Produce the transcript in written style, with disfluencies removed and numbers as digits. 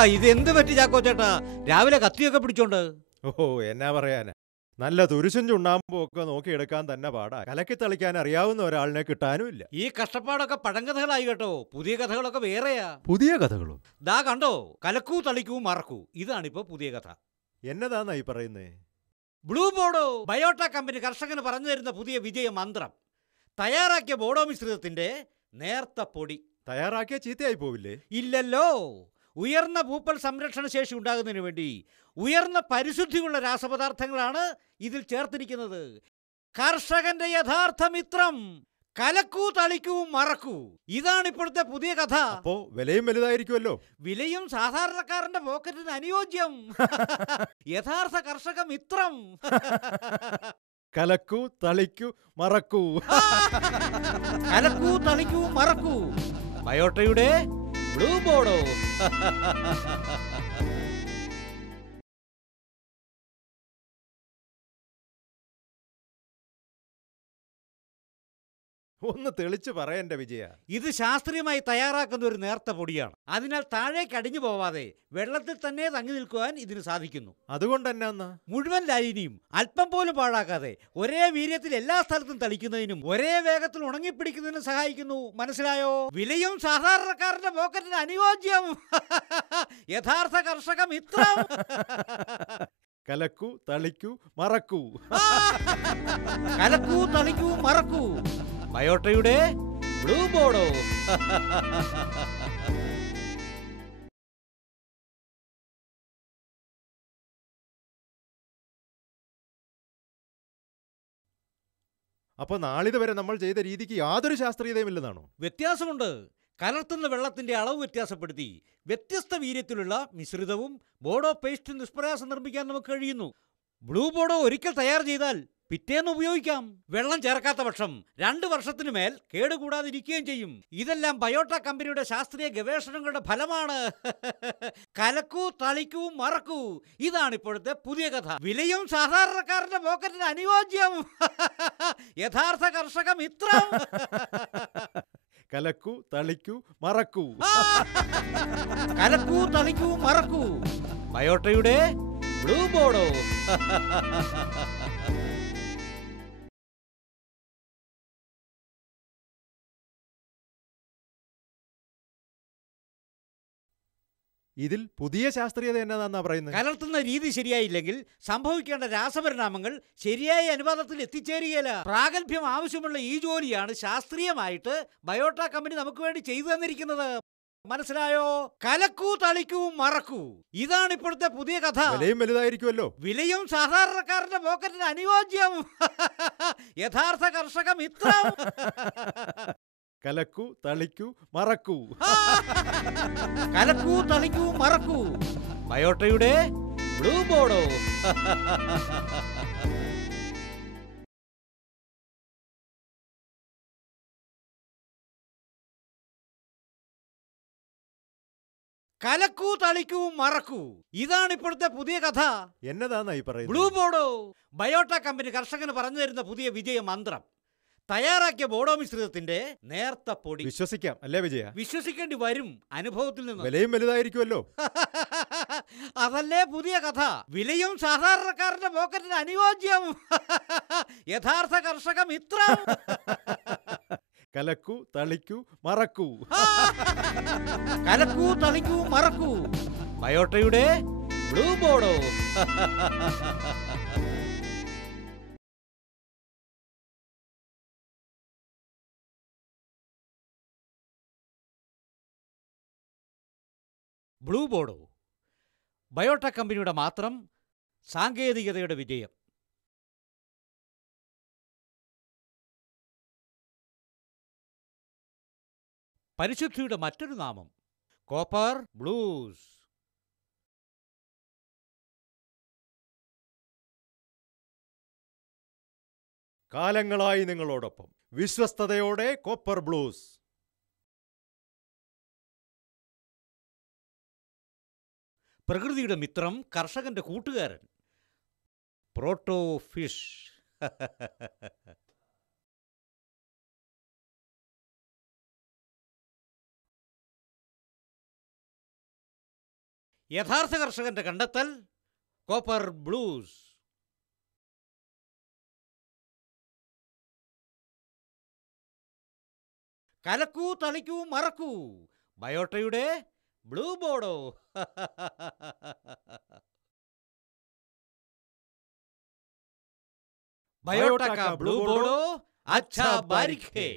ഇതെന്ത് പറ്റി ചാക്കോ ചേട്ടാ, രാവിലെ കത്തിയൊക്കെ പിടിച്ചോണ്ട്? ഓ എന്നാ പറയാനാ, നല്ല തുരിശും ചുണ്ണാമ്പും ഒക്കെ നോക്കിയെടുക്കാൻ തന്നെ പാടാ. കലക്കി തളിക്കാൻ അറിയാവുന്ന ഒരാളിനെ കിട്ടാനും ഇല്ല. ഈ കഷ്ടപ്പാടൊക്കെ പഴങ്കഥകളായി കേട്ടോ, പുതിയ കഥകളൊക്കെ വേറെയാ. പുതിയ കഥകളോ? ദാ കണ്ടോ, കലക്കൂ തളിക്കൂ മറക്കൂ, ഇതാണിപ്പോ പുതിയ കഥ. എന്നതാന്നാ ഈ പറയുന്നേ? ബ്ലൂ ബോഡോ ബയോട്ട കമ്പനി കർഷകന് പറഞ്ഞു തരുന്ന പുതിയ വിജയ മന്ത്രം. തയ്യാറാക്കിയ ബോഡോ മിശ്രിതത്തിന്റെ നേർത്ത പൊടി. തയ്യാറാക്കിയ ചീത്തയായി പോവില്ലേ? ഇല്ലല്ലോ. ഉയർന്ന പൂപ്പൽ സംരക്ഷണ ശേഷി ഉണ്ടാകുന്നതിന് വേണ്ടി ഉയർന്ന പരിശുദ്ധിയുള്ള രാസപദാർത്ഥങ്ങളാണ് ഇതിൽ ചേർത്തിരിക്കുന്നത്. കർഷകന്റെ യഥാർത്ഥ മിത്രം. കലക്കൂ തളിക്കൂ മറക്കൂ, ഇതാണ് ഇപ്പോഴത്തെ പുതിയ കഥ. അപ്പോ വിലയും വലുതായിരിക്കുമല്ലോ. വിലയും സാധാരണക്കാരന്റെ പോക്കറ്റിന് അനുയോജ്യം. യഥാർത്ഥ കർഷക മിത്രം. കലക്കൂ തളിക്കൂ മറക്കൂ. കലക്കൂ തളിക്കൂ മറക്കൂ, ബയോട്ടയുടെ ബ്ലൂ ബോഡോ. ഒന്ന് തെളിച്ചു പറയണ്ട വിജയ. ഇത് ശാസ്ത്രീയമായി തയ്യാറാക്കുന്ന ഒരു നേർത്ത പൊടിയാണ്. അതിനാൽ താഴേക്ക് അടിഞ്ഞു പോവാതെ വെള്ളത്തിൽ തന്നെ തങ്ങി നിൽക്കുവാൻ ഇതിന് സാധിക്കുന്നു. അതുകൊണ്ട് എന്നാ? മുഴുവൻ ലായനിയും അല്പം പോലും പാഴാക്കാതെ ഒരേ വീര്യത്തിൽ എല്ലാ സ്ഥലത്തും തളിക്കുന്നതിനും ഒരേ വേഗത്തിൽ ഉണങ്ങിപ്പിടിക്കുന്നതിനും സഹായിക്കുന്നു. മനസ്സിലായോ? വിലയും സാധാരണക്കാരന്റെ പോക്കറ്റിന് അനുയോജ്യം. യഥാർത്ഥ കർഷക മിത്രം. കലക്കൂ തളിക്കൂ മറക്കൂ. കലക്കൂ തളിക്കൂ മറക്കൂ, ബയോട്ടയുടെ ബ്ലൂ ബോഡോ. അപ്പൊ നാളിതുവരെ നമ്മൾ ചെയ്ത രീതിക്ക് യാതൊരു ശാസ്ത്രീയതയും ഇല്ലെന്നാണോ? വ്യത്യാസമുണ്ട്. കലർത്തുന്ന വെള്ളത്തിന്റെ അളവ് വ്യത്യാസപ്പെടുത്തി വ്യത്യസ്ത വീര്യത്തിലുള്ള മിശ്രിതവും ബോഡോ പേസ്റ്റ് നിഷ്പ്രയാസം നിർമ്മിക്കാൻ നമുക്ക് കഴിയുന്നു. ബ്ലൂ ബോഡോ ഒരിക്കൽ തയ്യാർ ചെയ്താൽ പിറ്റേന്ന് ഉപയോഗിക്കാം. വെള്ളം ചേർക്കാത്ത പക്ഷം 2 വർഷത്തിനു മേൽ കേടുകൂടാതിരിക്കുകയും ചെയ്യും. ഇതെല്ലാം ബയോട്ട കമ്പനിയുടെ ശാസ്ത്രീയ ഗവേഷണങ്ങളുടെ ഫലമാണ്. കലക്കൂ തളിക്കൂ മറക്കൂ, ഇതാണ് ഇപ്പോഴത്തെ പുതിയ കഥ. വിലയും സാധാരണക്കാരന്റെ പോക്കറ്റിന് അനുയോജ്യം. യഥാർത്ഥ കർഷക മിത്രം. കലക്കൂ തളിക്കൂ മറക്കൂ. കലക്കൂ തളിക്കൂ മറക്കൂ, ബയോട്ടയുടെ ബ്ലൂ ബോഡോ. ഇതിൽ പുതിയ ശാസ്ത്രീയത എന്നതാന്നാ പറയുന്നത്? കലർത്തുന്ന രീതി ശരിയായില്ലെങ്കിൽ സംഭവിക്കേണ്ട രാസപരിണാമങ്ങൾ ശരിയായ അനുപാതത്തിൽ എത്തിച്ചേരുകയില്ല. പ്രാഗൽഭ്യം ആവശ്യമുള്ള ഈ ജോലിയാണ് ശാസ്ത്രീയമായിട്ട് ബയോട്ട കമ്പനി നമുക്ക് വേണ്ടി ചെയ്തു തന്നിരിക്കുന്നത്. മനസ്സിലായോ? കലക്കൂ തളിക്കൂ മറക്കൂ, ഇതാണ് ഇപ്പോഴത്തെ പുതിയ കഥ. വിലയും വലുതായിരിക്കുമല്ലോ. വിലയും സാധാരണക്കാരന്റെ പോക്കറ്റിന് അനുയോജ്യം. യഥാർത്ഥ കർഷക മിത്രം. കലക്കൂ തളിക്കൂ മറക്കൂ. കലക്കൂ തളിക്കൂ മറക്കൂ, ബയോട്ടയുടെ ബ്ലൂ ബോഡോ. കലക്കൂ തളിക്കൂ മറക്കൂ, ഇതാണ് ഇപ്പോഴത്തെ പുതിയ കഥ. എന്നതാന്നാ ഈ പറയുന്നത്? ബ്ലൂ ബോഡോ ബയോട്ട കമ്പനി കർഷകന് പറഞ്ഞു തരുന്ന പുതിയ വിജയ മന്ത്രം. തയ്യാറാക്കിയ ബോഡോ മിശ്രിതത്തിന്റെ നേർത്ത പൊടി. വിശ്വസിക്കാം അല്ലേ വിജയ? വിശ്വസിക്കേണ്ടി വരും അനുഭവത്തിൽ നിന്ന്. വിലയും വലുതായിരിക്കുമല്ലോ. അതല്ലേ പുതിയ കഥ. വിലയും സാധാരണക്കാരന്റെ പോക്കറ്റിന് അനുയോജ്യം. യഥാർത്ഥ കർഷക മിത്രം. കലക്കൂ തളിക്കൂ മറക്കൂ. കലക്കൂ തളിക്കൂ മറക്കൂ, ബയോട്ടയുടെ ബ്ലൂ ബോഡോ. ബ്ലൂ ബോഡോ ബയോട്ട കമ്പനിയുടെ മാത്രം സാങ്കേതികതയുടെ വിജയം. പരിശുദ്ധിയുടെ മറ്റൊരു നാമം കോപ്പർ ബ്ലൂസ്. കാലങ്ങളായി നിങ്ങളോടൊപ്പം വിശ്വസ്തയോടെ കോപ്പർ ബ്ലൂസ്. പ്രകൃതിയുടെ മിത്രം, കർഷകന്റെ കൂട്ടുകാരൻ, പ്രോട്ടോ ഫിഷ്. യഥാർത്ഥ കർഷകന്റെ കണ്ടെത്തൽ കോപ്പർ ബ്ലൂസ്. കലക്കൂ തളിക്കൂ മറക്കൂ ബയോട്ടയുടെ ബ്ലൂ ബോർഡോ. ബയോട്ട का ब्लू बोर्डो अच्छा बारीक है.